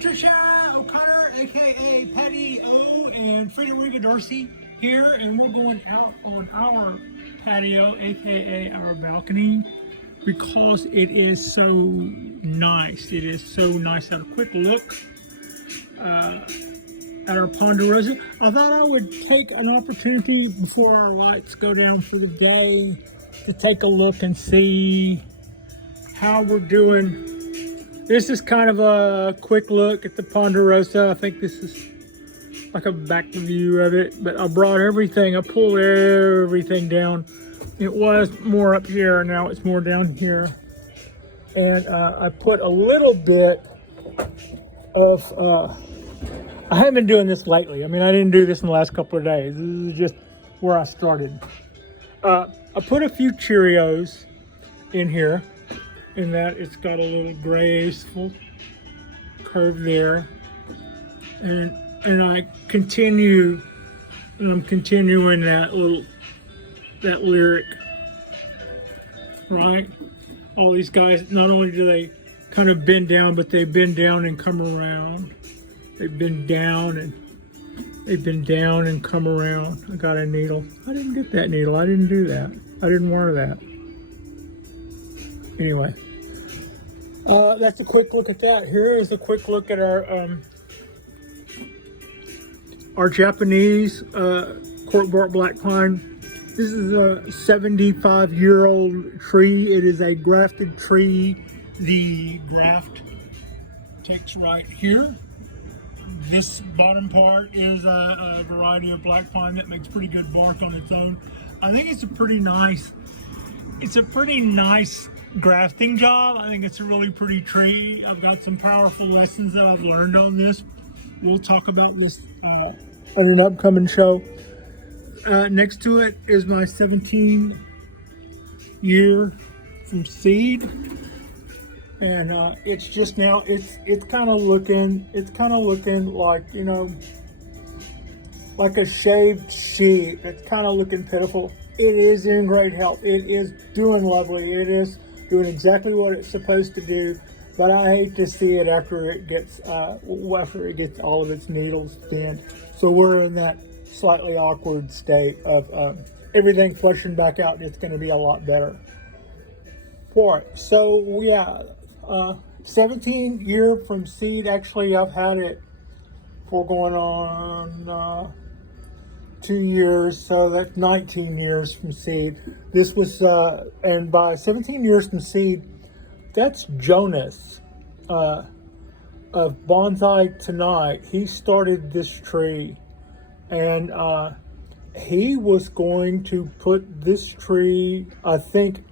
Patricia O'Connor, aka Patty O, and Frida Dorsey here, and we're going out on our patio, aka our balcony, because it is so nice. It is so nice. Have a quick look at our ponderosa. I thought I would take an opportunity before our lights go down for the day to take a look and see how we're doing. This is kind of a quick look at the ponderosa. I think this is like a back view of it, but I brought everything, I pulled everything down. It was more up here, now it's more down here. And I put a little bit of, I haven't been doing this lately. I mean, I didn't do this in the last couple of days. This is just where I started. I put a few Cheerios in here, in that it's got a little graceful curve there. And I continue, and I'm continuing that lyric, right? All these guys, not only do they kind of bend down, but they bend down and come around. They bend down and they bend down and come around. I got a needle. I didn't get that needle. I didn't do that. I didn't wear that. Anyway, that's a quick look at that. Here is a quick look at our Japanese corkbark black pine. This is a 75-year-old tree. It is a grafted tree. The graft takes right here. This bottom part is a variety of black pine that makes pretty good bark on its own. I think it's a pretty nice grafting job. I think it's a really pretty tree. I've got some powerful lessons that I've learned on this. We'll talk about this on an upcoming show. Next to it is my 17 year from seed, and it's just now it's kind of looking like, you know, like a shaved sheet. It's kind of looking pitiful. It is in great health. It is doing lovely. It is doing exactly what it's supposed to do, but I hate to see it after it gets all of its needles thinned. So we're in that slightly awkward state of everything flushing back out, and it's going to be a lot better for it. So yeah, 17 year from seed. Actually, I've had it for going on 2 years, so that's 19 years from seed. This was, and by 17 years from seed, that's Jonas of Bonsai Tonight. He started this tree, and he was going to put this tree, I think,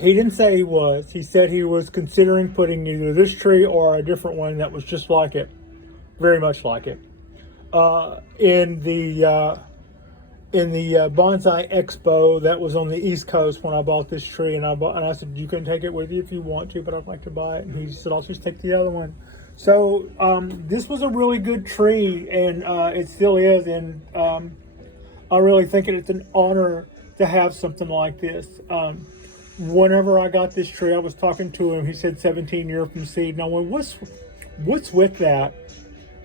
he didn't say he was. He said he was considering putting either this tree or a different one that was just like it, very much like it. In the Bonsai Expo that was on the East Coast when I bought this tree, and I said, you can take it with you if you want to, but I'd like to buy it. And he said, I'll just take the other one. So this was a really good tree, and it still is, and I really think it's an honor to have something like this. Whenever I got this tree, I was talking to him. He said 17 year from seed. And I went, what's with that?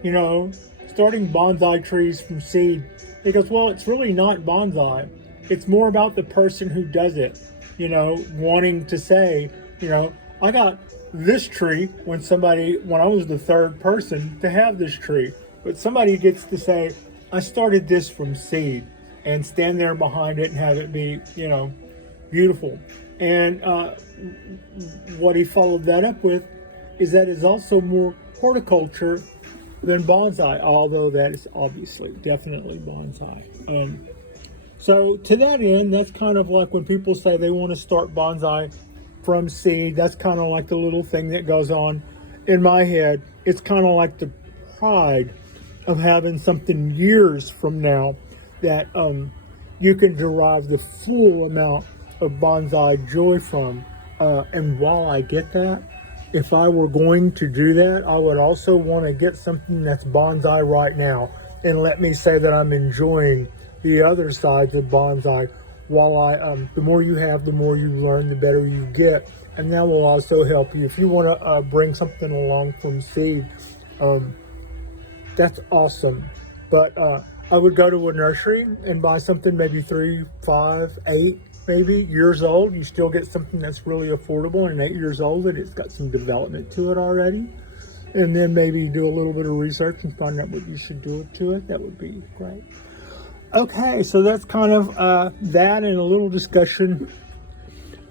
You know, starting bonsai trees from seed. He goes, well, it's really not bonsai. It's more about the person who does it, you know, wanting to say, you know, I got this tree when I was the third person to have this tree. But somebody gets to say, I started this from seed, and stand there behind it and have it be, you know, beautiful. And what he followed that up with is that it's also more horticulture than bonsai, although that is obviously definitely bonsai. So to that end, that's kind of like when people say they want to start bonsai from seed. That's kind of like the little thing that goes on in my head. It's kind of like the pride of having something years from now that you can derive the full amount of bonsai joy from. And while I get that, if I were going to do that, I would also want to get something that's bonsai right now, and let me say that I'm enjoying the other sides of bonsai. While the more you have, the more you learn, the better you get. and that will also help you if you want to bring something along from seed. Um, that's awesome. But I would go to a nursery and buy something maybe 3, 5, 8 maybe years old. You still get something that's really affordable and 8 years old and it's got some development to it already. And then maybe do a little bit of research and find out what you should do to it. That would be great. Okay, so that's kind of that, and a little discussion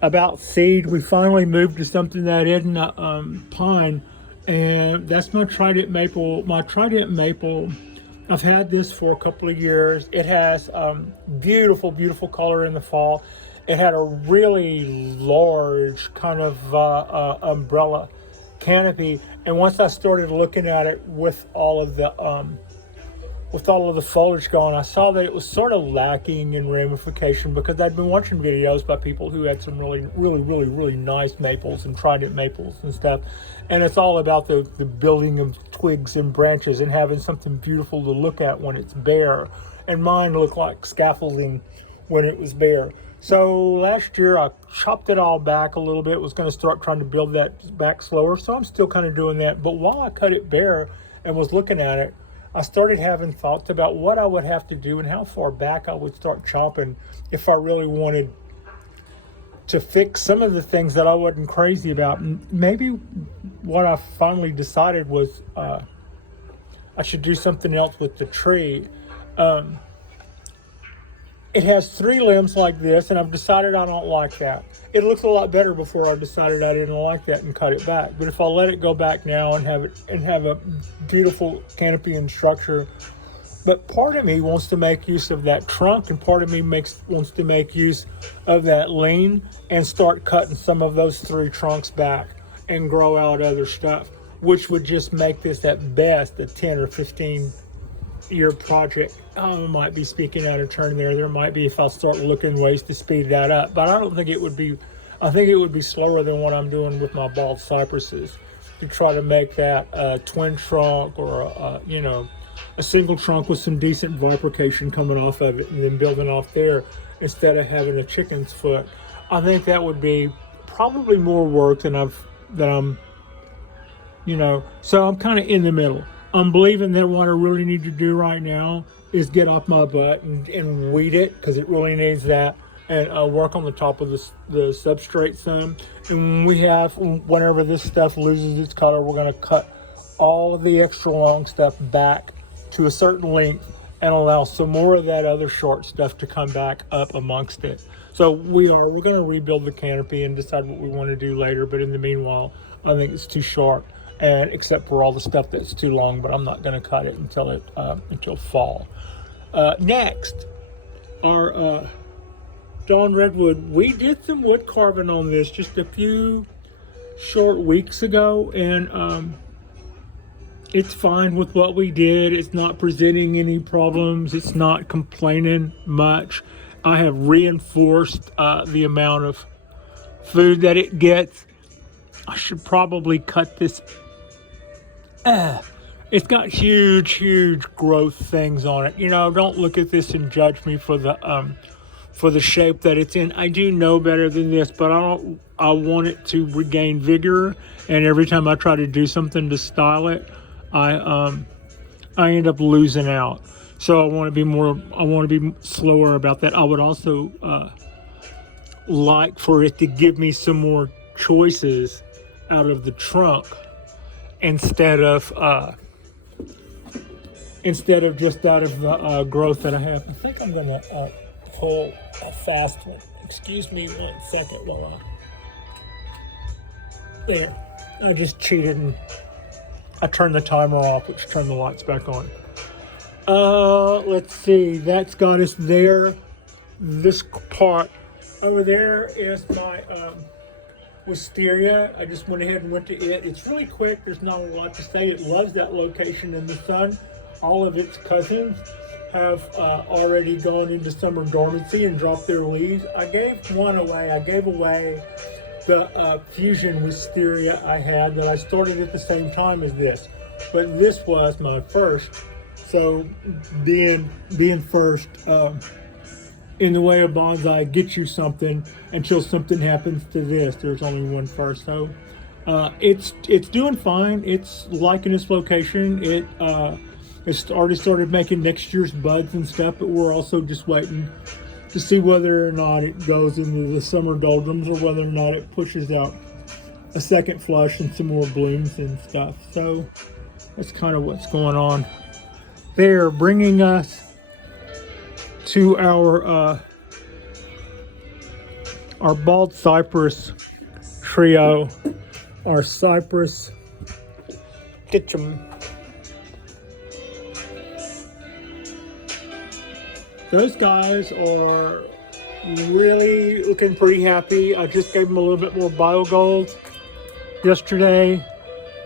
about seed. We finally moved to something that isn't pine, and that's my trident maple. My trident maple, I've had this for a couple of years. It has beautiful, beautiful color in the fall. It had a really large kind of umbrella canopy, and once I started looking at it with all of the foliage going, I saw that it was sort of lacking in ramification, because I'd been watching videos by people who had some really nice maples and trident maples and stuff, and it's all about the building of twigs and branches and having something beautiful to look at when it's bare, and mine looked like scaffolding when it was bare. So last year I chopped it all back a little bit, was going to start trying to build that back slower, so I'm still kind of doing that. But while I cut it bare and was looking at it, I started having thoughts about what I would have to do and how far back I would start chopping if I really wanted to fix some of the things that I wasn't crazy about. And maybe what I finally decided was I should do something else with the tree. It has 3 limbs like this, and I've decided I don't like that. It looks a lot better before I decided I didn't like that and cut it back. But if I let it go back now and have a beautiful canopy and structure, but part of me wants to make use of that trunk, and part of me wants to make use of that lean and start cutting some of those 3 trunks back and grow out other stuff, which would just make this at best a 10 or 15 year project. I might be speaking out of turn there. There might be if I start looking ways to speed that up, but I don't think it would be. I think it would be slower than what I'm doing with my bald cypresses to try to make that a twin trunk or a single trunk with some decent vibrication coming off of it, and then building off there instead of having a chicken's foot. I think that would be probably more work than I'm. So I'm kind of in the middle. I'm believing that what I really need to do right now is get off my butt and weed it, because it really needs that, and work on the top of the substrate some. And whenever this stuff loses its color, we're going to cut all of the extra long stuff back to a certain length and allow some more of that other short stuff to come back up amongst it. So we're going to rebuild the canopy and decide what we want to do later. But in the meanwhile, I think it's too short, and except for all the stuff that's too long, but I'm not going to cut it until fall. Next, our Dawn Redwood. We did some wood carving on this just a few short weeks ago, and it's fine with what we did. It's not presenting any problems. It's not complaining much. I have reinforced the amount of food that it gets. I should probably cut this. It's got huge growth things on it. Don't look at this and judge me for the shape that it's in. I do know better than this, but I want it to regain vigor, and every time I try to do something to style it, I end up losing out. So I want to be slower about that. I would also like for it to give me some more choices out of the trunk instead of just out of the growth that I have. I think I'm gonna pull a fast one. Excuse me 1 second while I just cheated and I turned the timer off, which turned the lights back on. Let's see, that's got us there. This part over there is my wisteria. I just went ahead and went to it. It's really quick. There's not a lot to say. It loves that location in the sun. All of its cousins have already gone into summer dormancy and dropped their leaves. I gave one away. I gave away the fusion wisteria I had that I started at the same time as this, but this was my first. So being first, in the way of bonsai gets you something until something happens to this. There's only one first, so it's doing fine. It's liking its location. It's already started making next year's buds and stuff, but we're also just waiting to see whether or not it goes into the summer doldrums or whether or not it pushes out a second flush and some more blooms and stuff. So that's kind of what's going on there, bringing us to our bald cypress trio, our cypress ditchum. Those guys are really looking pretty happy. I just gave them a little bit more BioGold yesterday.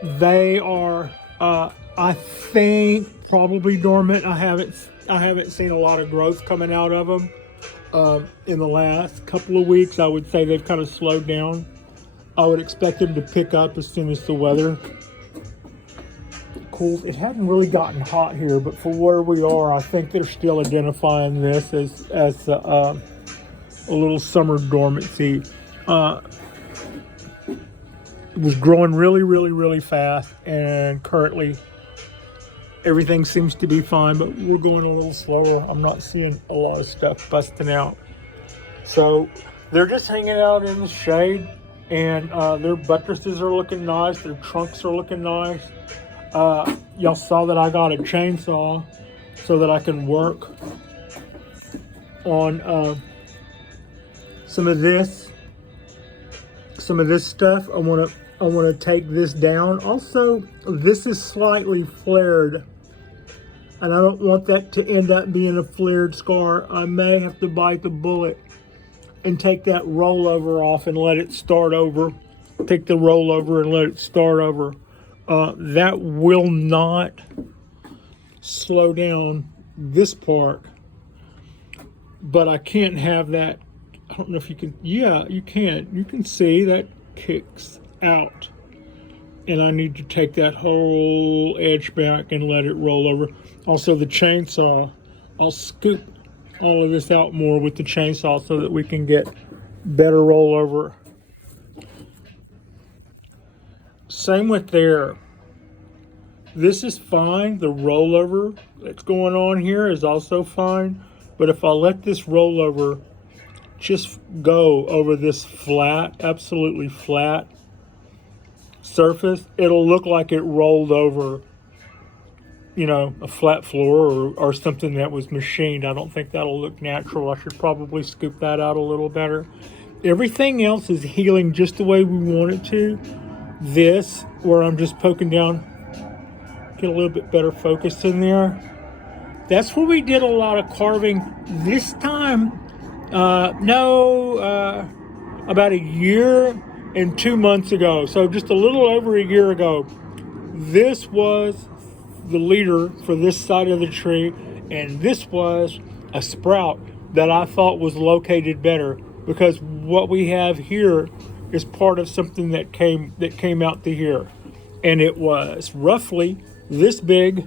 They are, I think, probably dormant. I haven't seen a lot of growth coming out of them in the last couple of weeks. I would say they've kind of slowed down. I would expect them to pick up as soon as the weather cools. It hadn't really gotten hot here, but for where we are, I think they're still identifying this as a little summer dormancy. It was growing really fast, and currently everything seems to be fine, but we're going a little slower. I'm not seeing a lot of stuff busting out. So they're just hanging out in the shade, and their buttresses are looking nice. Their trunks are looking nice. Y'all saw that I got a chainsaw so that I can work on some of this stuff. I want to take this down. Also, this is slightly flared, and I don't want that to end up being a flared scar. I may have to bite the bullet and take that rollover off and let it start over. Take the rollover and let it start over. That will not slow down this part, but I can't have that. I don't know if you can. Yeah, you can. You can see that kicks out, and I need to take that whole edge back and let it roll over. Also, the chainsaw, I'll scoop all of this out more with the chainsaw so that we can get better rollover. Same with there. This is fine. The rollover that's going on here is also fine. But if I let this rollover just go over this flat, absolutely flat surface, it'll look like it rolled over, you know, a flat floor or something that was machined. I don't think that'll look natural. I should probably scoop that out a little better. Everything else is healing just the way we want it to. This, where I'm just poking down, get a little bit better focus in there. That's where we did a lot of carving this time. About a year and 2 months ago. So just a little over a year ago. This was the leader for this side of the tree, and this was a sprout that I thought was located better, because what we have here is part of something that came out to here, and it was roughly this big,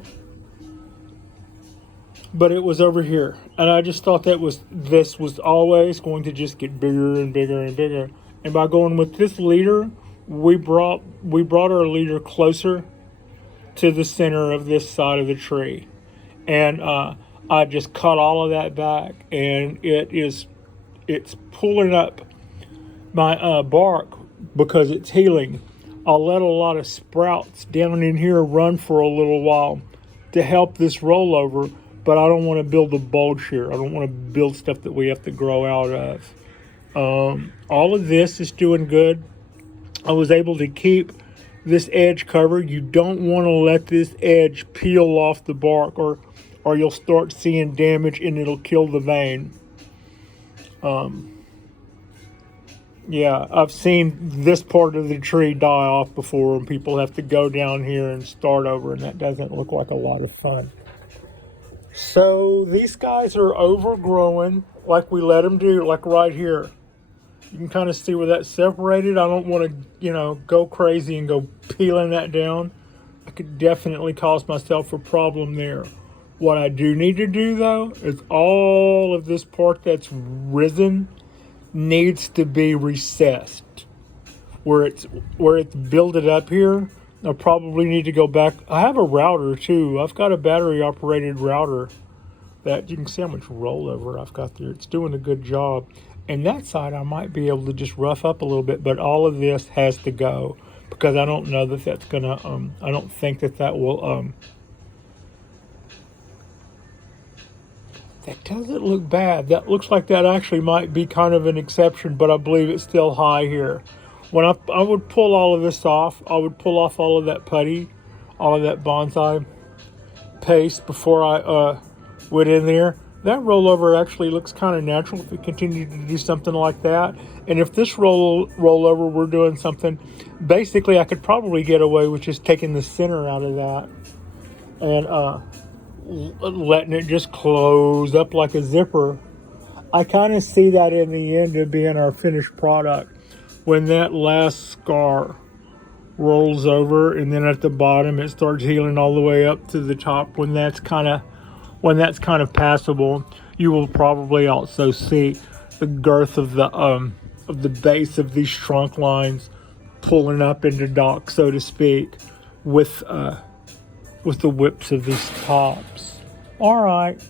but it was over here, and I just thought this was always going to just get bigger and bigger and bigger. And by going with this leader, we brought our leader closer to the center of this side of the tree, and I just cut all of that back, and it's pulling up my bark because it's healing. I'll let a lot of sprouts down in here run for a little while to help this rollover, but I don't want to build a bulge here. I don't want to build stuff that we have to grow out of. All of this is doing good. I was able to keep this edge covered. You don't want to let this edge peel off the bark, or you'll start seeing damage and it'll kill the vein. Yeah, I've seen this part of the tree die off before, and people have to go down here and start over, and that doesn't look like a lot of fun. So these guys are overgrowing like we let them do, like right here. You can kind of see where that's separated. I don't want to, go crazy and go peeling that down. I could definitely cause myself a problem there. What I do need to do though is all of this part that's risen needs to be recessed. Where it's builded up here, I probably need to go back. I have a router too. I've got a battery operated router that you can see how much rollover I've got there. It's doing a good job. And that side I might be able to just rough up a little bit, but all of this has to go because I don't know that that's gonna I don't think that will that doesn't look bad. That looks like that actually might be kind of an exception, but I believe it's still high here. When I would pull all of this off, I would pull off all of that putty, all of that bonsai paste before I went in there. That rollover actually looks kind of natural if we continue to do something like that. And if this rollover we're doing something, basically I could probably get away with just taking the center out of that and letting it just close up like a zipper. I kind of see that in the end of being our finished product. When that last scar rolls over and then at the bottom it starts healing all the way up to the top, when that's kind of passable, you will probably also see the girth of the base of these trunk lines pulling up into dock, so to speak, with the whips of these tops. All right,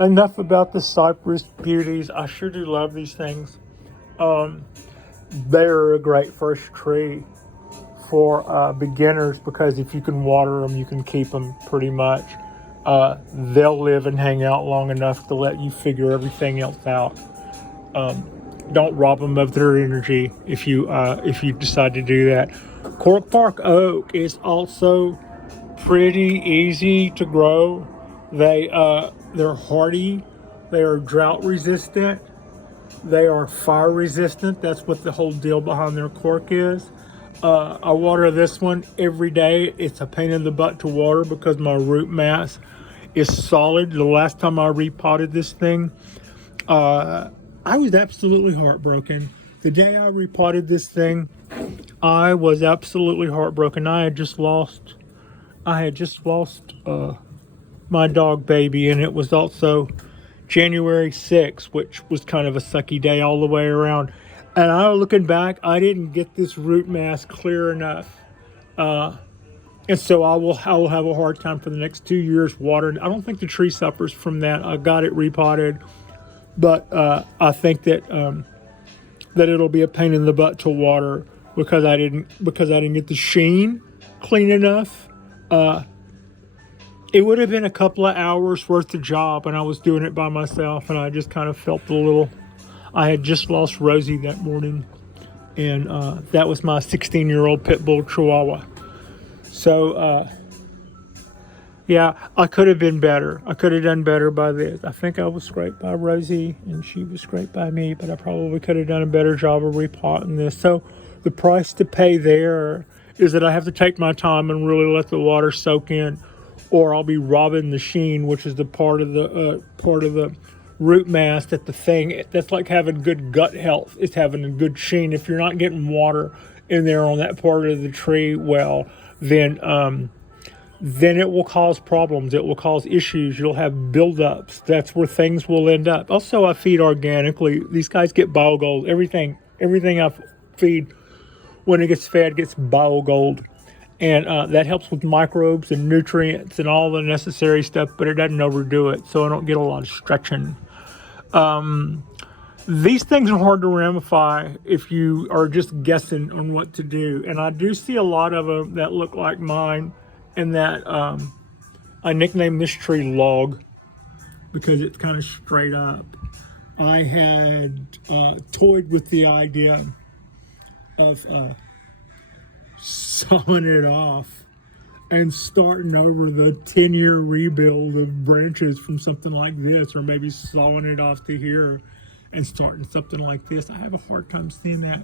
enough about the cypress beauties. I sure do love these things. They're a great first tree for beginners because if you can water them, you can keep them pretty much. They'll live and hang out long enough to let you figure everything else out. Don't rob them of their energy if you decide to do that. Cork bark oak is also pretty easy to grow. They're hardy. They are drought resistant. They are fire resistant. That's what the whole deal behind their cork is. I water this one every day. It's a pain in the butt to water because my root mass is solid. The last time I repotted this thing, I was absolutely heartbroken. The day I repotted this thing, I was absolutely heartbroken. I had just lost my dog baby, and it was also January 6th, which was kind of a sucky day all the way around. And looking back, I didn't get this root mass clear enough. And so I will have a hard time for the next 2 years watering. I don't think the tree suffers from that. I got it repotted, but I think that it'll be a pain in the butt to water because I didn't get the sheen clean enough. It would have been a couple of hours worth of job, and I was doing it by myself, and I just kind of felt a little. I had just lost Rosie that morning, and that was my 16-year-old pit bull Chihuahua. So, yeah, I could have been better. I could have done better by this. I think I was scraped by Rosie, and she was scraped by me, but I probably could have done a better job of repotting this. So the price to pay there is that I have to take my time and really let the water soak in, or I'll be robbing the sheen, which is the part of the root mass that's like having good gut health. It's having a good sheen. If you're not getting water in there on that part of the tree, well, then it will cause problems. It will cause issues. You'll have buildups. That's where things will end up. Also, I feed organically. These guys get biogold. Everything I feed, when it gets fed, gets biogold. And that helps with microbes and nutrients and all the necessary stuff, but it doesn't overdo it, so I don't get a lot of stretching. These things are hard to ramify if you are just guessing on what to do. And I do see a lot of them that look like mine, and that I nicknamed this tree Log because it's kind of straight up. I had toyed with the idea of sawing it off and starting over the 10-year rebuild of branches from something like this, or maybe sawing it off to here and starting something like this. I have a hard time seeing that.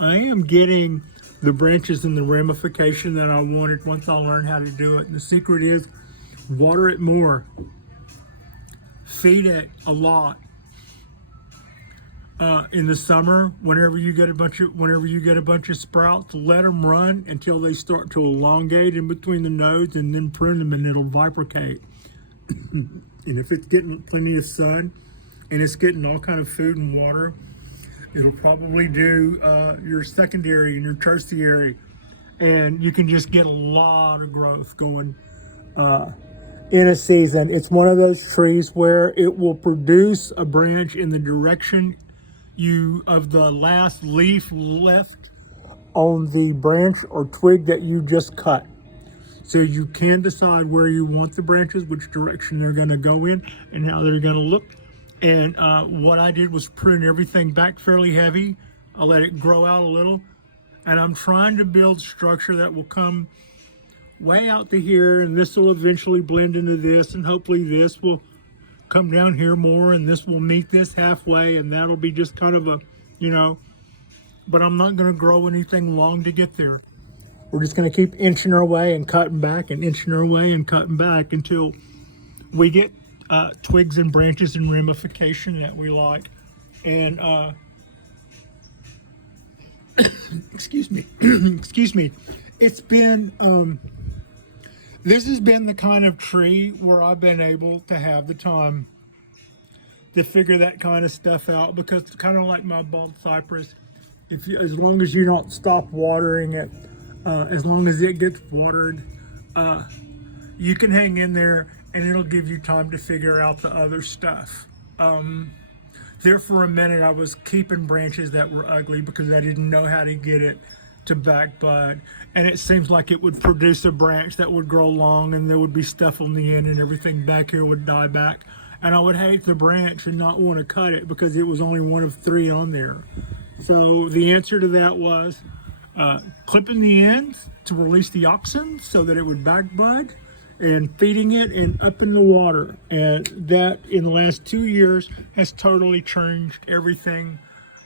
I am getting the branches and the ramification that I wanted once I learn how to do it. And the secret is water it more, feed it a lot. In the summer, whenever you get a bunch of sprouts, let them run until they start to elongate in between the nodes, and then prune them, and it'll bifurcate. And if it's getting plenty of sun and it's getting all kind of food and water, it'll probably do your secondary and your tertiary, and you can just get a lot of growth going in a season. It's one of those trees where it will produce a branch in the direction of the last leaf left on the branch or twig that you just cut. So you can decide where you want the branches, which direction they're going to go in, and how they're going to look. And what I did was prune everything back fairly heavy. I let it grow out a little, and I'm trying to build structure that will come way out to here, and this will eventually blend into this, and hopefully this will come down here more, and this will meet this halfway, and that'll be just kind of a, but I'm not going to grow anything long to get there. We're just going to keep inching our way and cutting back and inching our way and cutting back until we get twigs and branches and ramification that we like. And excuse me, excuse me. It's been this has been the kind of tree where I've been able to have the time to figure that kind of stuff out, because it's kind of like my bald cypress. As long as you don't stop watering it, as long as it gets watered, you can hang in there, and it'll give you time to figure out the other stuff. There for a minute, I was keeping branches that were ugly because I didn't know how to get it to back bud, and it seems like it would produce a branch that would grow long, and there would be stuff on the end, and everything back here would die back, and I would hate the branch and not want to cut it because it was only one of 3 on there. So the answer to that was clipping the ends to release the auxin so that it would back bud, and feeding it and up in the water. And that in the last 2 years has totally changed everything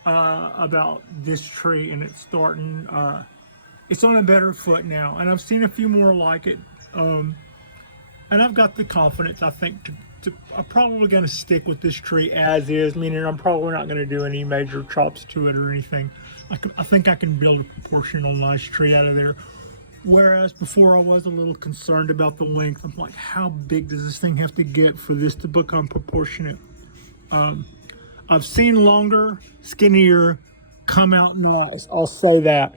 about this tree, and it's starting, it's on a better foot now, and I've seen a few more like it, and I've got the confidence, I think, I'm probably going to stick with this tree as is, meaning I'm probably not going to do any major chops to it or anything. I think I can build a proportional nice tree out of there. Whereas before I was a little concerned about the length. I'm like, how big does this thing have to get for this to become proportionate? I've seen longer, skinnier come out nice. I'll say that.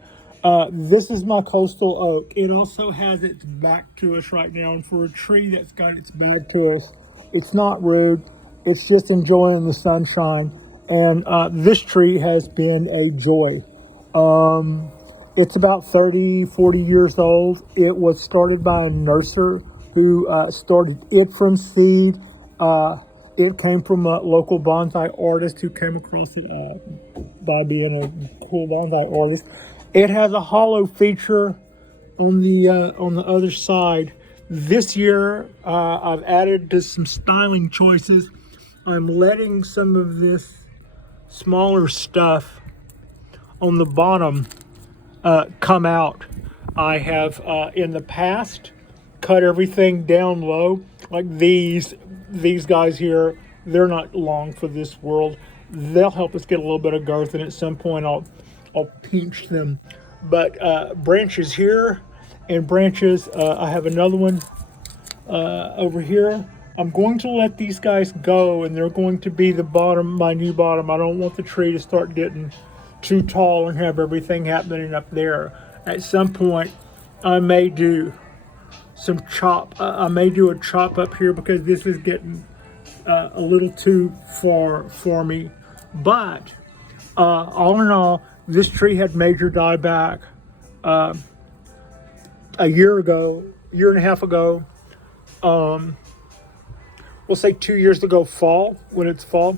This is my coastal oak. It also has its back to us right now. And for a tree that's got its back to us, it's not rude. It's just enjoying the sunshine. And this tree has been a joy. It's about 30, 40 years old. It was started by a nurser who started it from seed. It came from a local bonsai artist who came across it by being a cool bonsai artist. It has a hollow feature on the other side. This year, I've added to some styling choices. I'm letting some of this smaller stuff on the bottom come out. I have in the past cut everything down low, like these guys here. They're not long for this world. They'll help us get a little bit of girth, and at some point I'll pinch them. But branches here and branches, I have another one over here. I'm going to let these guys go, and they're going to be the bottom, my new bottom. I don't want the tree to start getting too tall and have everything happening up there. At some point, I may do some chop. I may do a chop up here because this is getting a little too far for me. But all in all, this tree had major dieback a year and a half ago. We'll say 2 years ago, fall, when it's fall.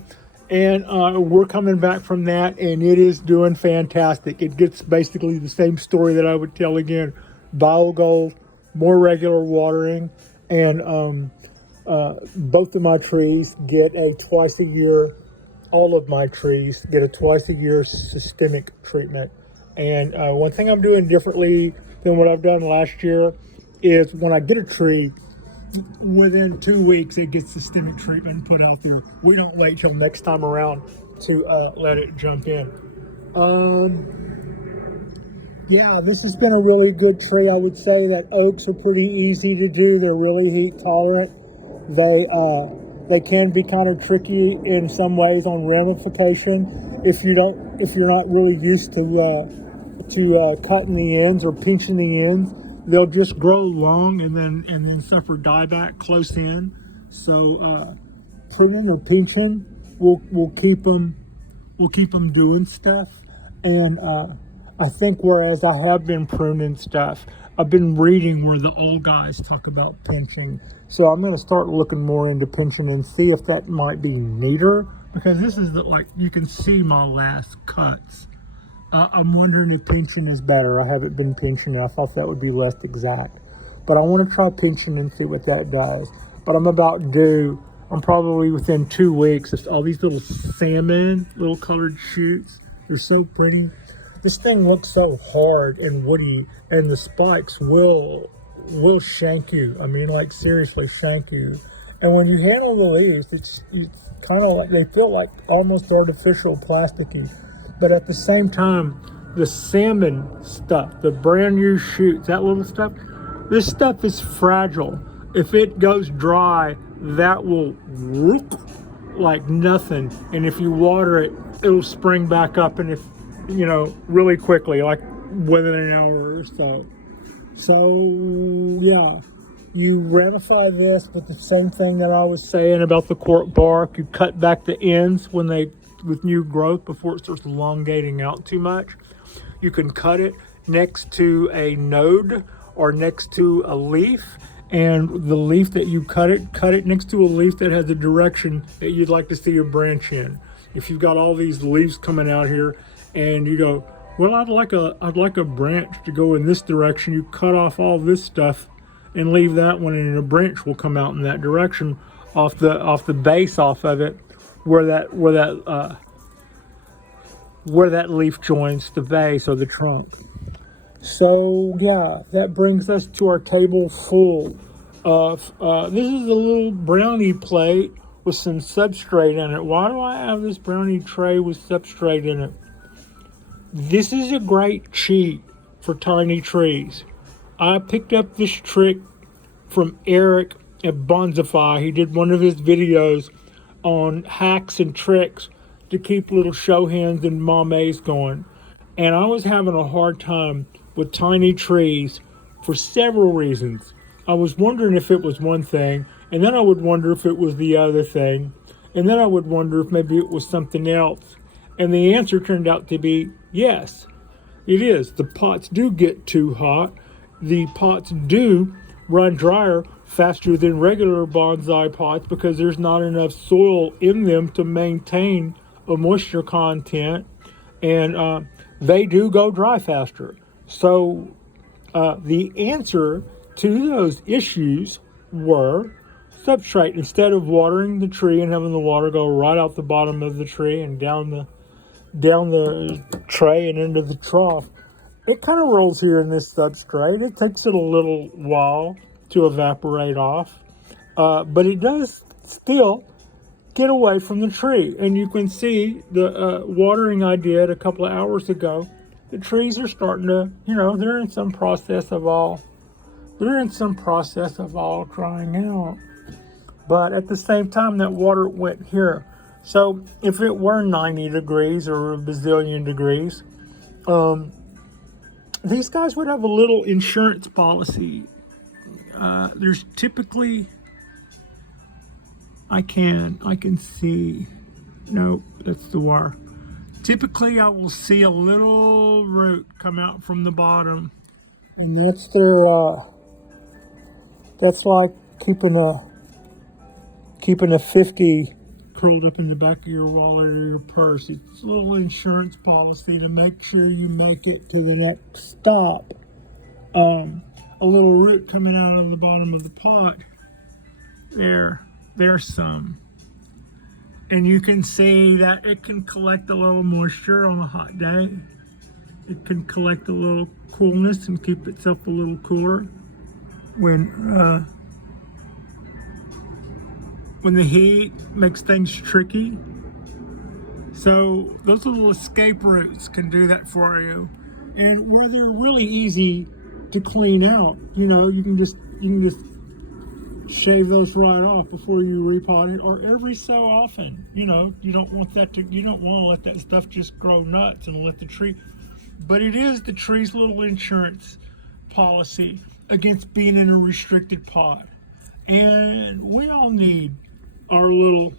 And we're coming back from that, and it is doing fantastic. It gets basically the same story that I would tell again. Biogold, more regular watering, and both of my trees get a twice a year, all of my trees get a twice a year systemic treatment. And one thing I'm doing differently than what I've done last year is when I get a tree, within 2 weeks it gets systemic treatment put out there. We don't wait till next time around to let it jump in. Yeah, this has been a really good tree. I would say that oaks are pretty easy to do. They're really heat tolerant. They can be kind of tricky in some ways on ramification if you're not really used to cutting the ends or pinching the ends. They'll just grow long and then suffer dieback close in. So pruning or pinching will keep them doing stuff. And I think whereas I have been pruning stuff, I've been reading where the old guys talk about pinching. So I'm going to start looking more into pinching and see if that might be neater, because this is like you can see my last cuts. I'm wondering if pinching is better. I haven't been pinching it. I thought that would be less exact. But I want to try pinching and see what that does. But I'm about due. I'm probably within 2 weeks. It's all these little salmon, little colored shoots. They're so pretty. This thing looks so hard and woody, and the spikes will shank you. I mean, like seriously shank you. And when you handle the leaves, it's kind of like, they feel like almost artificial plasticky. But at the same time, the salmon stuff, the brand new shoots, that little stuff, this stuff is fragile. If it goes dry, that will whoop like nothing. And if you water it, it'll spring back up, and if, really quickly, like within an hour or so. So, yeah, you ramify this with the same thing that I was saying about the cork bark. You cut back the ends with new growth before it starts elongating out too much. You can cut it next to a node or next to a leaf, and the leaf that you cut it next to a leaf that has a direction that you'd like to see your branch in. If you've got all these leaves coming out here and you go, well, I'd like a branch to go in this direction, you cut off all this stuff and leave that one, and a branch will come out in that direction off the base off of it, where that leaf joins the base or the trunk. So yeah, that brings us to our table full of this is a little brownie plate with some substrate in it. Why do I have this brownie tray with substrate in it? This is a great cheat for tiny trees. I picked up this trick from Eric at Bonsai. He did one of his videos on hacks and tricks to keep little show hands and mames going. And I was having a hard time with tiny trees for several reasons. I was wondering if it was one thing, and then I would wonder if it was the other thing, and then I would wonder if maybe it was something else. And the answer turned out to be yes, it is. The pots do get too hot. The pots do run drier faster than regular bonsai pots because there's not enough soil in them to maintain a moisture content, and they do go dry faster. So the answer to those issues were substrate. Instead of watering the tree and having the water go right out the bottom of the tree and down the tray and into the trough, it kind of rolls here in this substrate. It takes it a little while to evaporate off, but it does still get away from the tree. And you can see the watering I did a couple of hours ago. The trees are starting to, they're in some process of all drying out. But at the same time, that water went here. So if it were 90 degrees or a bazillion degrees, these guys would have a little insurance policy. There's typically, I can see, nope, that's the wire. Typically I will see a little root come out from the bottom, and that's that's like keeping a 50 curled up in the back of your wallet or your purse. It's a little insurance policy to make sure you make it to the next stop. A little root coming out of the bottom of the pot. There's some. And you can see that it can collect a little moisture on a hot day. It can collect a little coolness and keep itself a little cooler when the heat makes things tricky. So those little escape roots can do that for you. And where they're really easy to clean out, you can just shave those right off before you repot it, or every so often. You know, you don't want to let that stuff just grow nuts and let the tree. But it is the tree's little insurance policy against being in a restricted pot. And we all need our little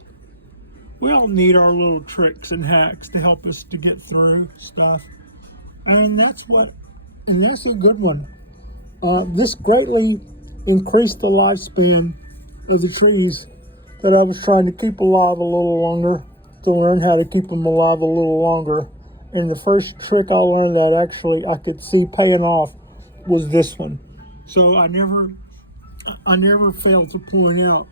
tricks and hacks to help us to get through stuff. And that's a good one. This greatly increased the lifespan of the trees that I was trying to keep alive a little longer, to learn how to keep them alive a little longer. And the first trick I learned that actually I could see paying off was this one. So I never failed to point out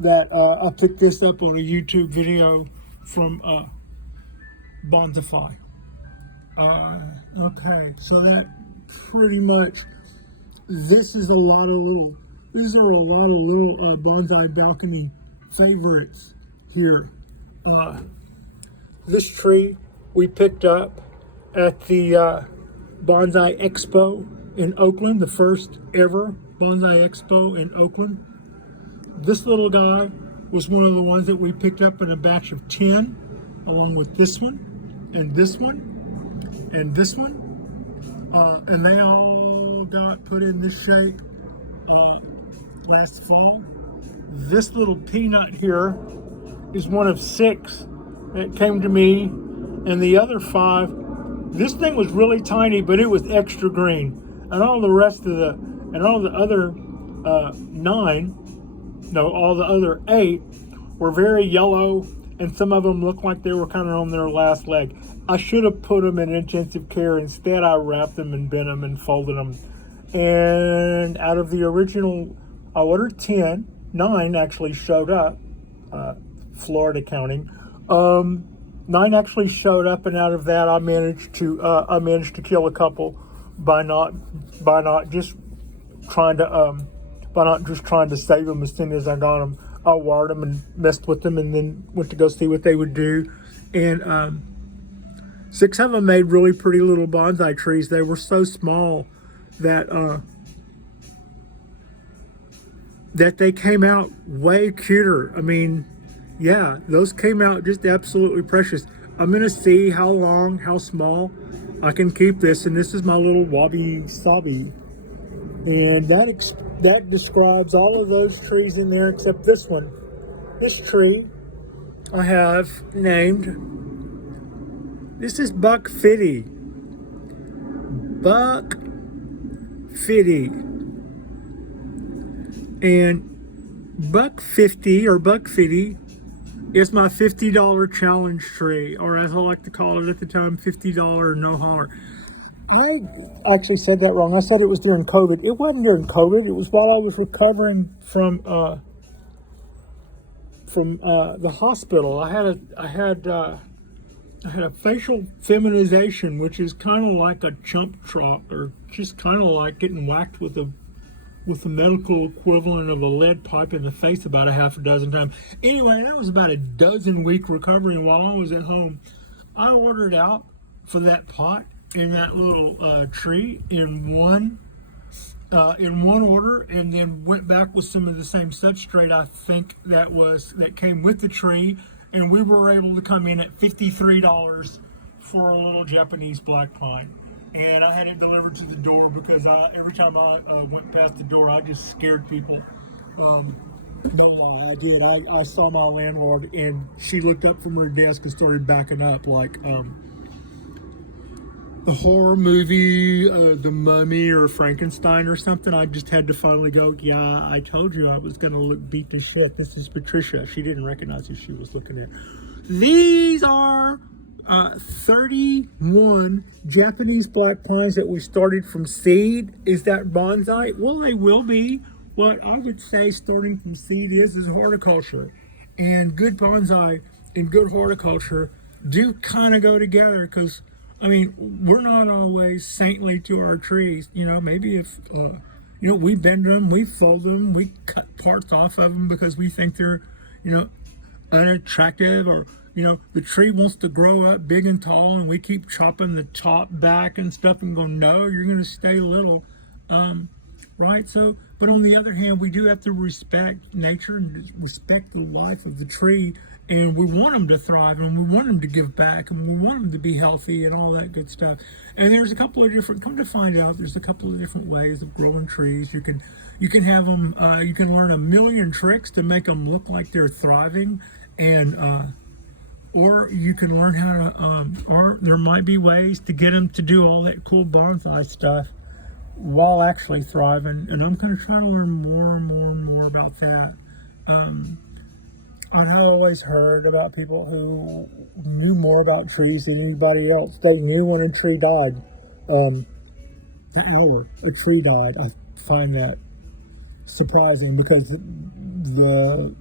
that I picked this up on a YouTube video from Bonsai. Okay, so that pretty much, these are a lot of little Bonsai Balcony favorites here. This tree we picked up at the Bonsai Expo in Oakland, the first ever Bonsai Expo in Oakland. This little guy was one of the ones that we picked up in a batch of 10, along with this one, and this one, and this one. And they all got put in this shape last fall. This little peanut here is one of 6 that came to me, and the other 5, this thing was really tiny, but it was extra green. And all the rest of all the other 8 were very yellow, and some of them looked like they were kind of on their last leg. I should have put them in intensive care. Instead, I wrapped them and bent them and folded them. And out of the original, I ordered 10, 9 actually showed up, Florida counting. 9 actually showed up, and out of that, I managed to kill a couple by not just trying to save them as soon as I got them. I wired them and messed with them, and then went to go see what they would do. And 6 of them made really pretty little bonsai trees. They were so small that they came out way cuter. I mean, yeah, those came out just absolutely precious. I'm gonna see how small I can keep this, and this is my little wabi sabi, and that describes all of those trees in there except this one. This tree I have named. This is Buck Fitty. Buck Fitty. And Buck 50 or Buck Fitty is my $50 challenge tree, or as I like to call it at the time, $50 no holler. I actually said that wrong. I said it was during COVID. It wasn't during COVID. It was while I was recovering from the hospital. I had a facial feminization, which is kind of like a chump trot, or just kind of like getting whacked with the medical equivalent of a lead pipe in the face about a half a dozen times. Anyway, that was about a 12-week recovery, and while I was at home, I ordered out for that pot and that little tree in one order, and then went back with some of the same substrate I think that came with the tree, and we were able to come in at $53 for a little Japanese black pine. And I had it delivered to the door because every time I went past the door, I just scared people. No lie, I did. I saw my landlord, and she looked up from her desk and started backing up like the horror movie, The Mummy or Frankenstein or something. I just had to finally go, yeah, I told you I was going to look beat to shit. This is Patricia. She didn't recognize who she was looking at. These are 31 Japanese black pines that we started from seed. Is that bonsai? Well, they will be. What I would say starting from seed is horticulture. And good bonsai and good horticulture do kind of go together, because I mean, we're not always saintly to our trees. You know, maybe if, we bend them, we fold them, we cut parts off of them because we think they're, unattractive, or, the tree wants to grow up big and tall, and we keep chopping the top back and stuff and go, no, you're going to stay little. right? So, but on the other hand, we do have to respect nature and respect the life of the tree, and we want them to thrive, and we want them to give back, and we want them to be healthy, and all that good stuff. And there's a couple of different. Come to find out, there's a couple of different ways of growing trees. You can have them. You can learn a million tricks to make them look like they're thriving, and or you can learn how to. Or there might be ways to get them to do all that cool bonsai stuff while actually thriving, and I'm going to try to learn more and more and more about that. I've always heard about people who knew more about trees than anybody else. They knew when a tree died. The hour a tree died. I find that surprising because the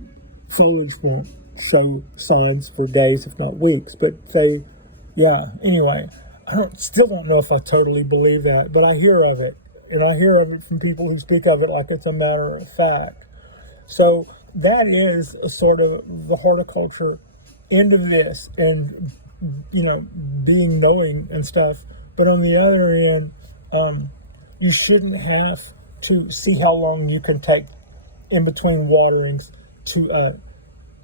foliage won't show signs for days, if not weeks. But anyway, still don't know if I totally believe that, but I hear of it. And I hear of it from people who speak of it like it's a matter of fact. So that is a sort of the horticulture end of this, and being knowing and stuff. But on the other end, you shouldn't have to see how long you can take in between waterings to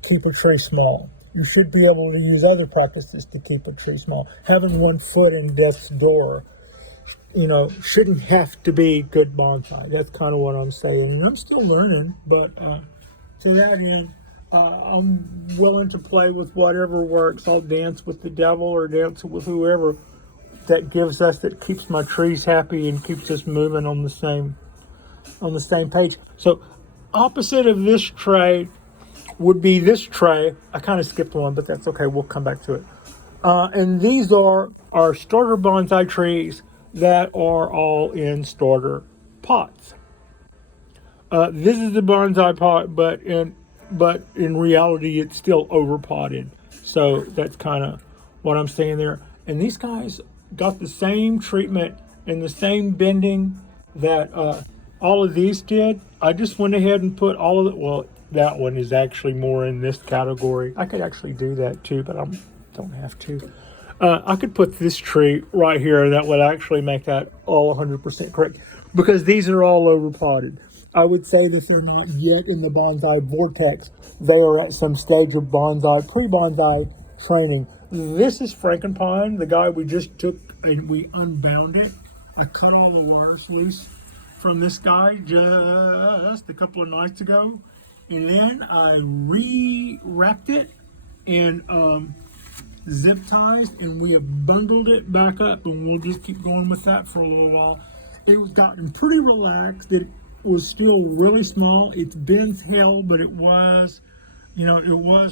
keep a tree small. You should be able to use other practices to keep a tree small. Having 1 foot in death's door, shouldn't have to be good bonsai. That's kind of what I'm saying. And I'm still learning, but to that end, I'm willing to play with whatever works. I'll dance with the devil or dance with whoever that keeps my trees happy and keeps us moving on the same page. So opposite of this tray would be this tray. I kind of skipped one, but that's okay. We'll come back to it. And these are our starter bonsai trees that are all in starter pots. This is the bonsai pot, but in reality, it's still over potted. So that's kind of what I'm saying there. And these guys got the same treatment and the same bending that all of these did. I just went ahead and put all of it. Well, that one is actually more in this category. I could actually do that too, but I don't have to. I could put this tree right here. That would actually make that all 100% correct, because these are all over potted. I would say that they're not yet in the bonsai vortex. They are at some stage of pre-bonsai training. This is Frankenpine, the guy we just took and we unbound it. I cut all the wires loose from this guy just a couple of nights ago. And then I re-wrapped it and zip ties, and we have bundled it back up, and we'll just keep going with that for a little while. It was gotten pretty relaxed. It was still really small. Its bends held, but it was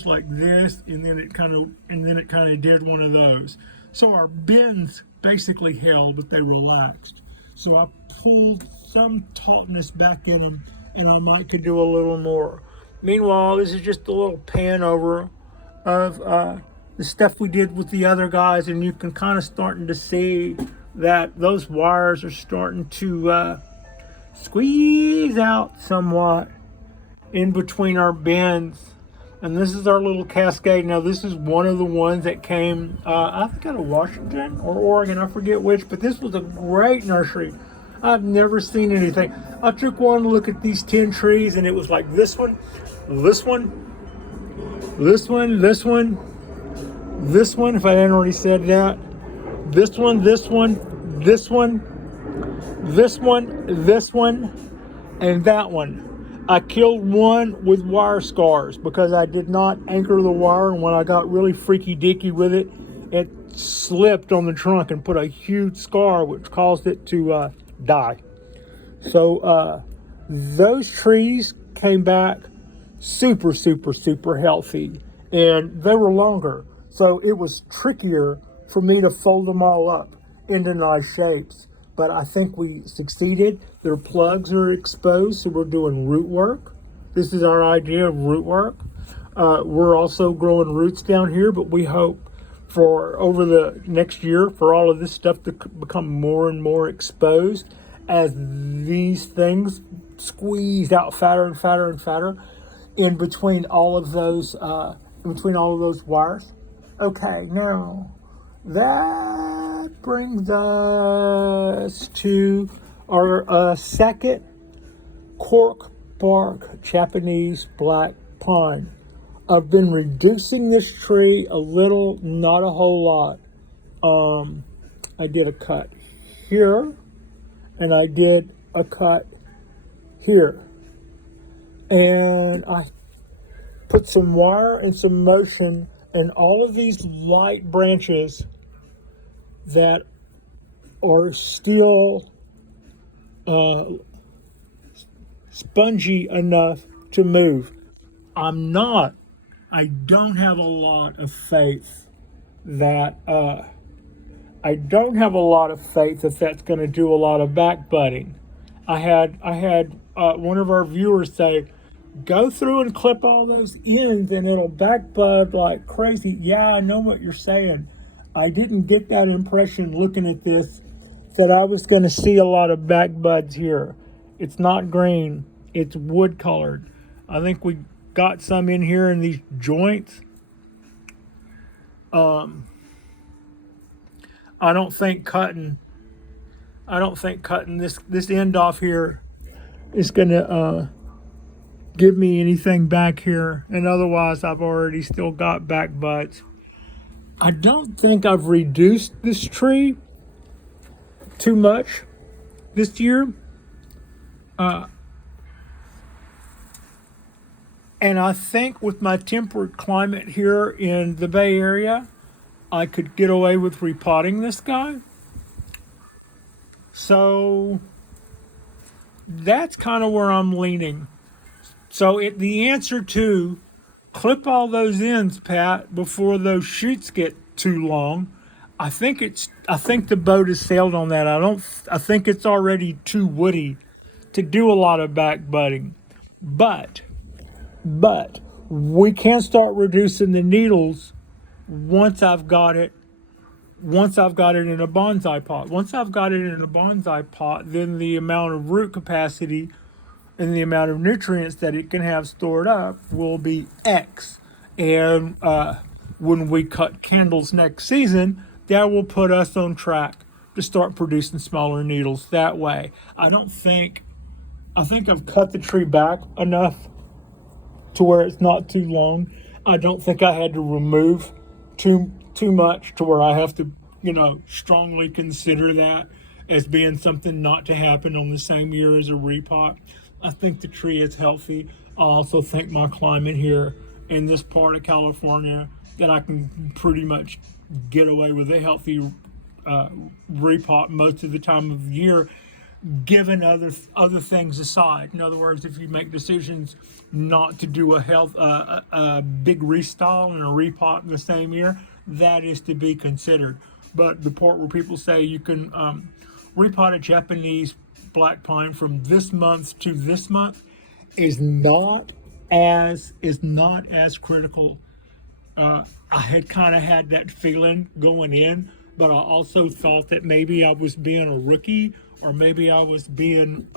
like this, and then it kind of did one of those. So our bends basically held, but they relaxed. So I pulled some tautness back in them, and I could do a little more. Meanwhile, this is just a little pan over of the stuff we did with the other guys, and you can kind of starting to see that those wires are starting to squeeze out somewhat in between our bends. And this is our little cascade. Now, this is one of the ones that came, I think out of Washington or Oregon, I forget which, but this was a great nursery. I've never seen anything. I took one look at these 10 trees, and it was like this one, this one, this one, this one, this one, if I hadn't already said that, this one, this one, this one, this one, this one, and that one. I killed one with wire scars because I did not anchor the wire, and when I got really freaky deaky with it, it slipped on the trunk and put a huge scar, which caused it to die. So those trees came back super, super, super healthy, and they were longer. So it was trickier for me to fold them all up into nice shapes. But I think we succeeded. Their plugs are exposed, so we're doing root work. This is our idea of root work. We're also growing roots down here, but we hope for over the next year for all of this stuff to become more and more exposed as these things squeeze out fatter and fatter and fatter in between all of those wires. Okay, now that brings us to our second cork bark Japanese black pine. I've been reducing this tree a little, not a whole lot. I did a cut here, and I did a cut here. And I put some wire and some motion in all of these light branches that are still spongy enough to move. I don't have a lot of faith that that's going to do a lot of back budding. I had one of our viewers say, go through and clip all those ends and it'll back bud like crazy. Yeah, I know what you're saying. I didn't get that impression looking at this that I was going to see a lot of back buds here. It's not green, it's wood colored. I think we got some in here in these joints. I don't think cutting this end off here is gonna give me anything back here, and otherwise I've already still got back buds. I don't think I've reduced this tree too much this year. And I think with my temperate climate here in the Bay Area, I could get away with repotting this guy. So that's kind of where I'm leaning. So the answer to clip all those ends, Pat, before those shoots get too long. I think the boat has sailed on that. I think it's already too woody to do a lot of back budding. But we can start reducing the needles once I've got it in a bonsai pot. Once I've got it in a bonsai pot, then the amount of root capacity and the amount of nutrients that it can have stored up will be X. And when we cut candles next season, that will put us on track to start producing smaller needles that way. I think I've cut the tree back enough to where it's not too long. I don't think I had to remove too much to where I have to, strongly consider that as being something not to happen on the same year as a repot. I think the tree is healthy. I also think my climate here in this part of California that I can pretty much get away with a healthy repot most of the time of year, given other things aside. In other words, if you make decisions not to do a big restyle and a repot in the same year, that is to be considered. But the part where people say you can repot a Japanese black pine from this month to this month is not as critical. I had kind of had that feeling going in, but I also thought that maybe I was being a rookie, or maybe I was being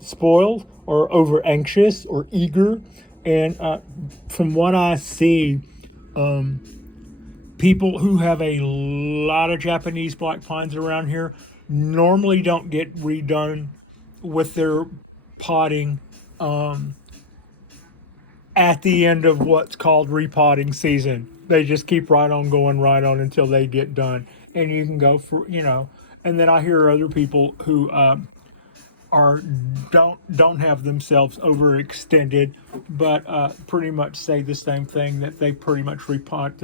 spoiled or over anxious or eager. And from what I see, people who have a lot of Japanese black pines around here normally don't get redone with their potting at the end of what's called repotting season. They just keep right on going right on until they get done. And you can go for, and then I hear other people who don't have themselves overextended, but pretty much say the same thing, that they pretty much repot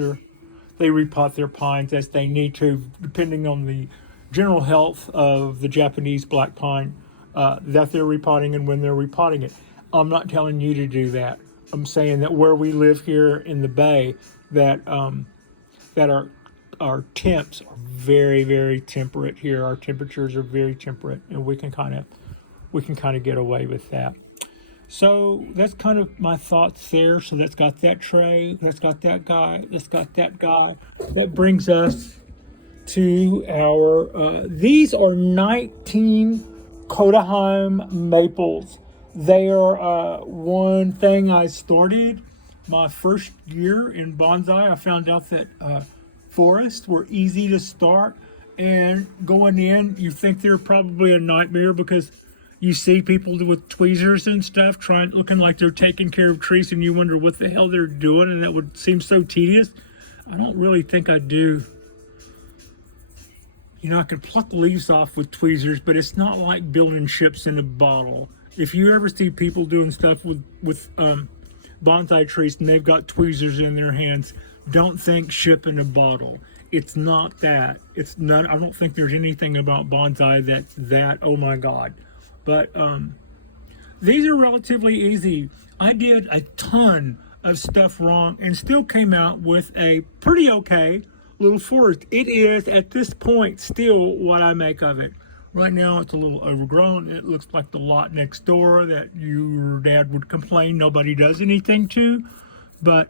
their pines as they need to, depending on the general health of the Japanese black pine that they're repotting and when they're repotting it. I'm not telling you to do that. I'm saying that where we live here in the Bay, that our temps are very, very temperate here. Our temperatures are very temperate, and we can kind of get away with that. So that's kind of my thoughts there. So that's got that tray, that's got that guy, that's got that guy. That brings us to our, these are 19 Kodaheim maples. They are one thing I started my first year in bonsai. I found out that forests were easy to start, and going in, you think they're probably a nightmare because You see people with tweezers and stuff looking like they're taking care of trees, and you wonder what the hell they're doing, and that would seem so tedious. I don't really think I do. You know, I could pluck leaves off with tweezers, but it's not like building ships in a bottle. If you ever see people doing stuff with bonsai trees and they've got tweezers in their hands, don't think ship in a bottle. It's not that. It's not. I don't think there's anything about bonsai that's that. Oh my God! But these are relatively easy. I did a ton of stuff wrong and still came out with a pretty okay little forest. It is at this point still what I make of it. Right now it's a little overgrown. It looks like the lot next door that your dad would complain nobody does anything to. But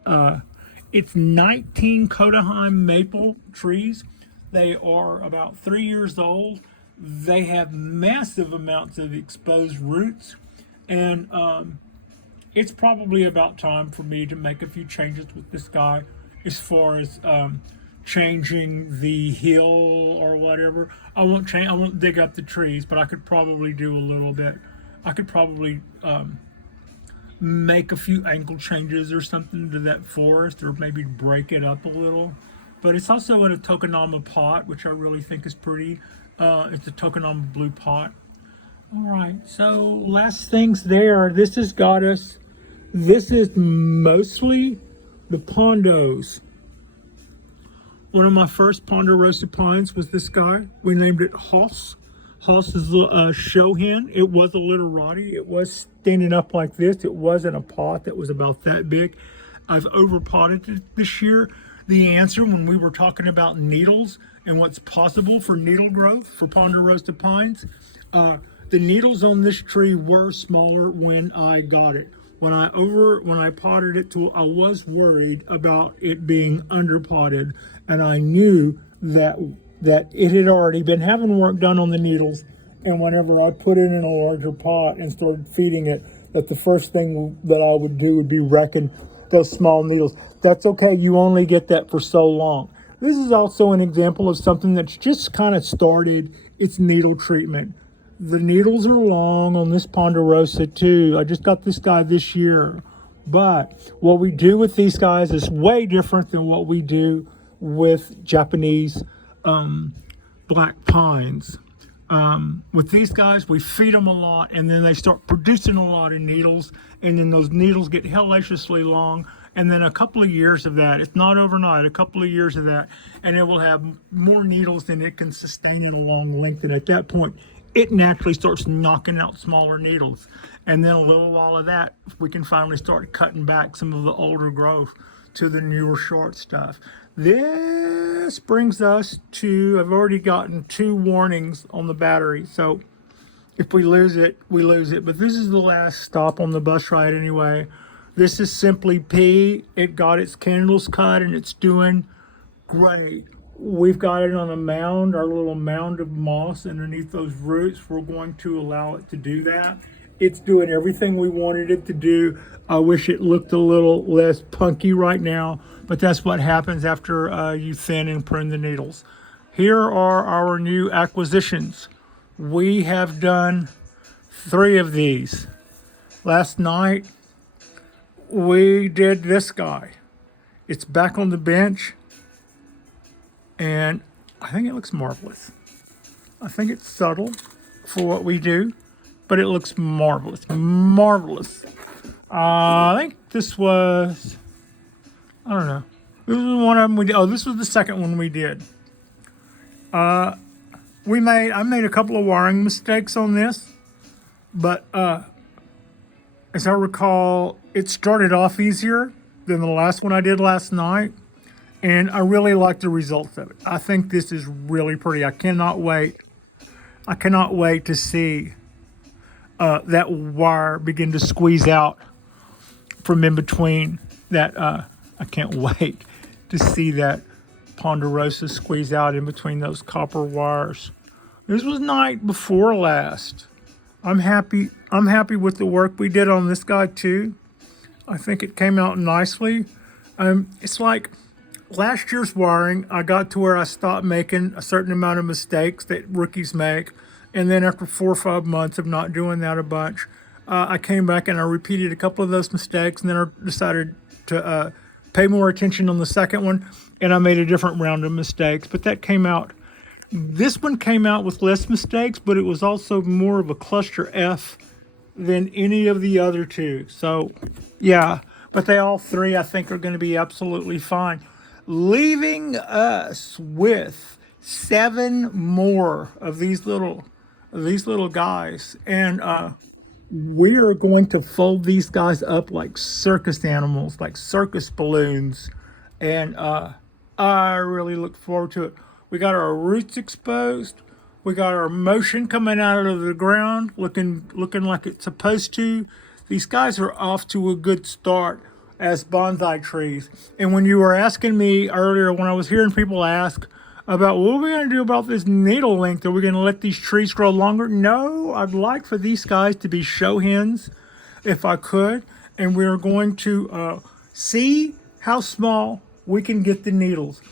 it's 19 Kodaheim maple trees. They are about 3 years old. They have massive amounts of exposed roots, and it's probably about time for me to make a few changes with this guy as far as changing the hill or whatever. I won't dig up the trees, but I could probably do a little bit. I could probably make a few angle changes or something to that forest, or maybe break it up a little. But it's also in a tokonoma pot, which I really think is pretty. It's a tokonoma blue pot. All right, so last things there. This has got us. This is mostly the pondos. One of my first ponderosa pines was this guy. We named it Hoss. Hoss is a show hen. It was a literati. It was standing up like this. It was in a pot that was about that big. I've overpotted it this year. The answer when we were talking about needles and what's possible for needle growth for ponderosa pines, the needles on this tree were smaller when I got it. When I potted it I was worried about it being underpotted, and I knew that it had already been having work done on the needles. And whenever I put it in a larger pot and started feeding it, that the first thing that I would do would be reckon those small needles. That's okay. You only get that for so long. This is also an example of something that's just kind of started its needle treatment. The needles are long on this ponderosa too. I just got this guy this year. But what we do with these guys is way different than what we do with Japanese black pines. With these guys, we feed them a lot, and then they start producing a lot of needles, and then those needles get hellaciously long, and then a couple of years of that, it's not overnight, a couple of years of that, and it will have more needles than it can sustain in a long length, and at that point, it naturally starts knocking out smaller needles. And then a little while of that, we can finally start cutting back some of the older growth to the newer short stuff. This brings us to, I've already gotten 2 warnings on the battery. So if we lose it, we lose it. But this is the last stop on the bus ride anyway. This is Simply P. It got its candles cut and it's doing great. We've got it on a mound, our little mound of moss underneath those roots. We're going to allow it to do that. It's doing everything we wanted it to do. I wish it looked a little less punky right now, but that's what happens after you thin and prune the needles. Here are our new acquisitions. We have done 3 of these. Last night, we did this guy. It's back on the bench, and I think it looks marvelous. I think it's subtle for what we do, but it looks marvelous, marvelous. I think this was, I don't know. This was one of them we did. Oh, this was the second one we did. I made a couple of wiring mistakes on this, but as I recall, it started off easier than the last one I did last night, and I really like the results of it. I think this is really pretty. I cannot wait to see that wire begin to squeeze out from in between that. I can't wait to see that ponderosa squeeze out in between those copper wires. This was night before last. I'm happy with the work we did on this guy too. I think it came out nicely. It's like last year's wiring, I got to where I stopped making a certain amount of mistakes that rookies make, And then after 4 or 5 months of not doing that a bunch, I came back and I repeated a couple of those mistakes, and then I decided to pay more attention on the second one, and I made a different round of mistakes. But that came out. This one came out with less mistakes, but it was also more of a cluster F than any of the other two. So, yeah, but they all three I think are going to be absolutely fine. Leaving us with 7 more of these little guys, and we are going to fold these guys up like circus animals, like circus balloons, and I really look forward to it. We got our roots exposed. We got our motion coming out of the ground, looking like it's supposed to. These guys are off to a good start as bonsai trees. And when you were asking me earlier, when I was hearing people ask about what are we going to do about this needle length, are we going to let these trees grow longer? No, I'd like for these guys to be show hens if I could. And we're going to see how small we can get the needles.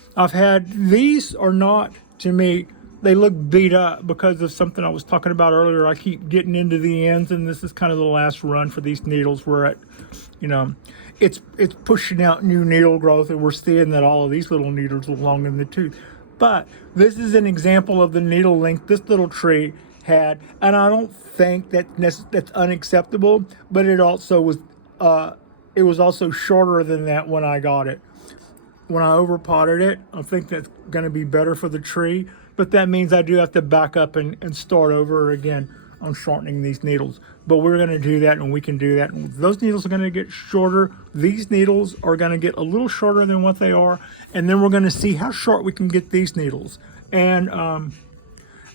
These are not, to me, they look beat up because of something I was talking about earlier. I keep getting into the ends, and this is kind of the last run for these needles. We're at, it's pushing out new needle growth, and we're seeing that all of these little needles along in the tooth. But this is an example of the needle length this little tree had, and I don't think that's unacceptable. But it was also shorter than that when I got it. When I overpotted it, I think that's going to be better for the tree, but that means I do have to back up and start over again on shortening these needles. But we're going to do that, and we can do that. And those needles are going to get shorter. These needles are going to get a little shorter than what they are, and then we're going to see how short we can get these needles. And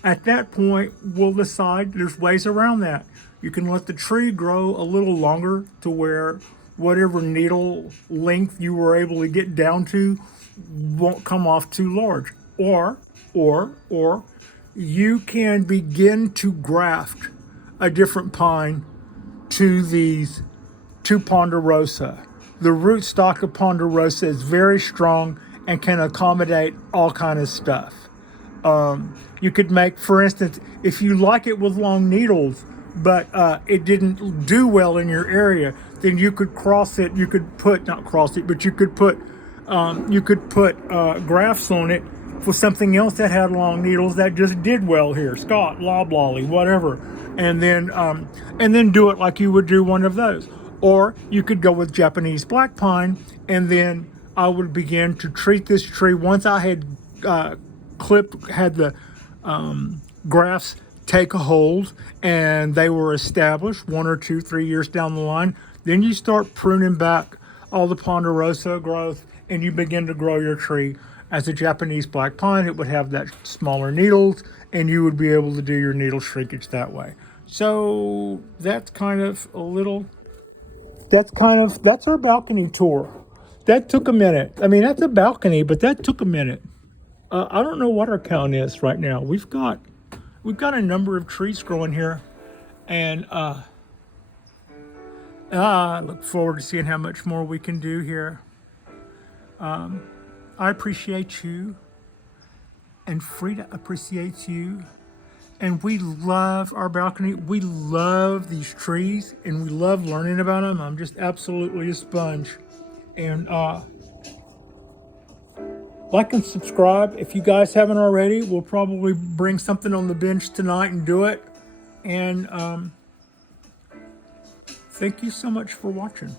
at that point, we'll decide there's ways around that. You can let the tree grow a little longer to where whatever needle length you were able to get down to won't come off too large. Or you can begin to graft a different pine to ponderosa. The rootstock of ponderosa is very strong and can accommodate all kind of stuff. You could make, for instance, if you like it with long needles, but it didn't do well in your area, then you could cross it. You could put, not cross it, but you could put grafts on it for something else that had long needles that just did well here, Scott, loblolly, whatever, and then do it like you would do one of those. Or you could go with Japanese black pine, and then I would begin to treat this tree once I had had the grafts take a hold and they were established 1 or 2, 3 years down the line. Then you start pruning back all the ponderosa growth, and you begin to grow your tree as a Japanese black pine. It would have that smaller needles, and you would be able to do your needle shrinkage that way. So that's our balcony tour. That took a minute. I mean, that's a balcony, but that took a minute. I don't know what our count is right now. We've got a number of trees growing here, and I look forward to seeing how much more we can do here. I appreciate you, and Frida appreciates you, and we love our balcony. We love these trees, and we love learning about them. I'm just absolutely a sponge. And like and subscribe if you guys haven't already. We'll probably bring something on the bench tonight and do it. And thank you so much for watching.